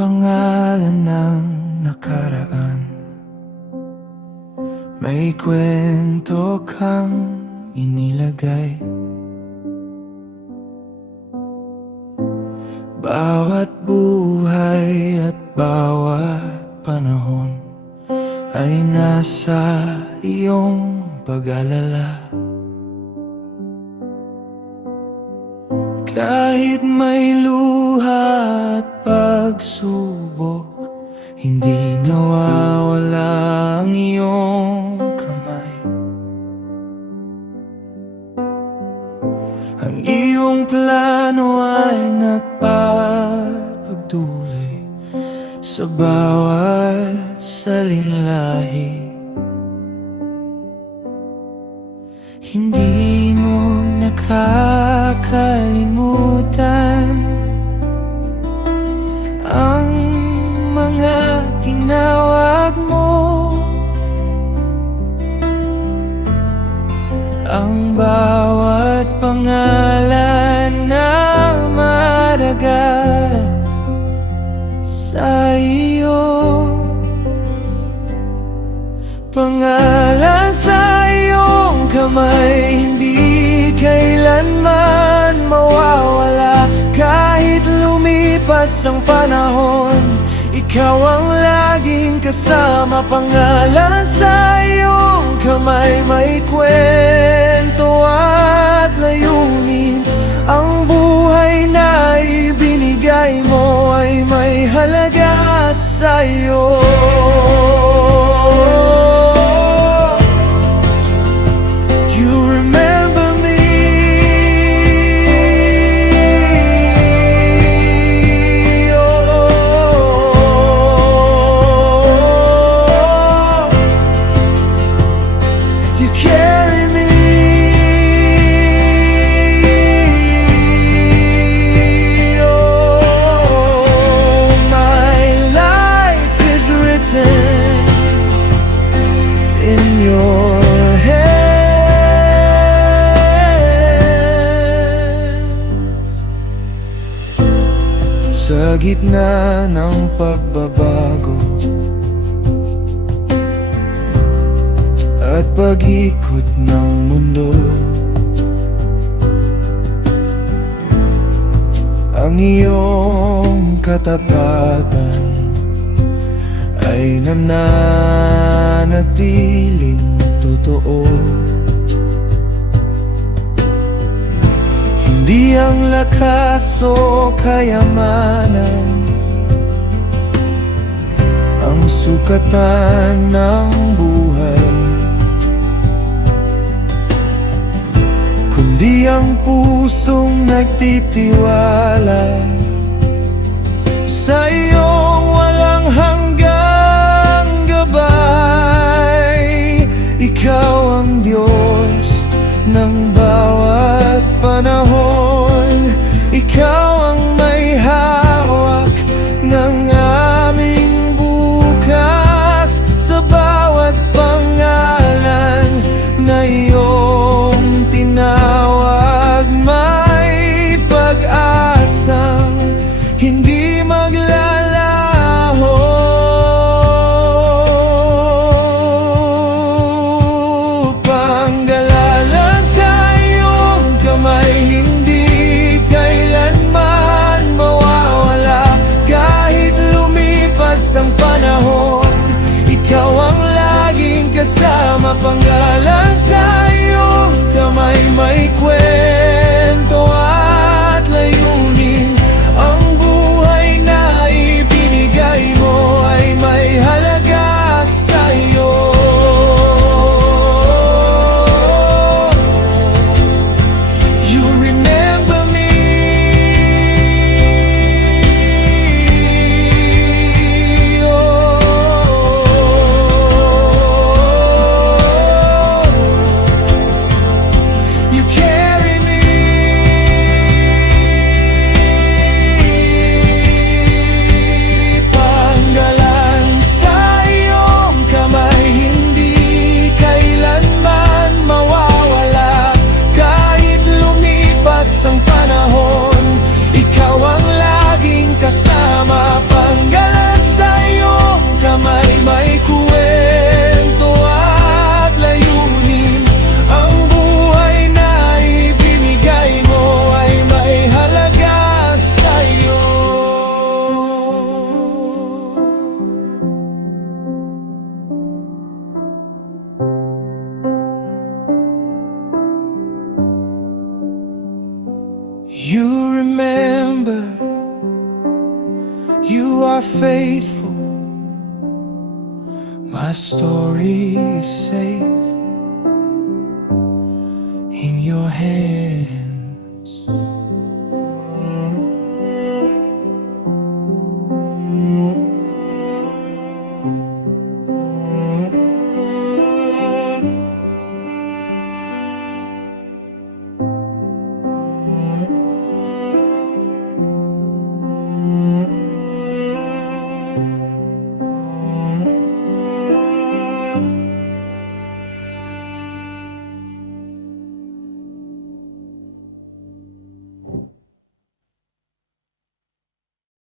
pangalan ng nakaraan. May kwento kang inilagay. Bawat buhay at bawat panahon ay nasa iyong pag-alala. Kahit may luha at pagsubok, hindi nawawala ang iyong kamay. Ang iyong plano ay nagpapagdulay sa bawat salinlahi. Hindi mo nakakalimutan ang mga tinawag mo, ang bawat pangalan na madagal sa iyo. Pangalan sa iyong kamay, hindi kailanman mawawala. Kahit lumipas ang panahon, ikaw ang laging kasama. Pangalan sa iyong kamay, may kwento at layunin. Ang buhay na ibinigay mo ay may halaga sa iyo. Sa gitna ng pagbabago at pag-ikot ng mundo, ang iyong katapatan ay nananatiling totoo. Hindi ang lakas o kayamanan ang sukatan ng buhay, kundi ang pusong nagtitiwala sa iyong walang hanggang gabay. Ikaw ang Diyos ng bawat panahon, ikaw ang may hawak ng aming bukas. Sa bawat pangalan na iyong tinawag, may pag-asang hindi maglalaho. Panggalalan sa iyong kamay, hindi kailanman mawawala. Kahit lumipas ang panahon, ikaw ang laging kasama. Pangalan sa iyong kamay, may kwento at layunin. Ang buhay na ibinigay mo ay may halaga sa iyo. You remember me. You carry are faithful, my story is safe in your hands.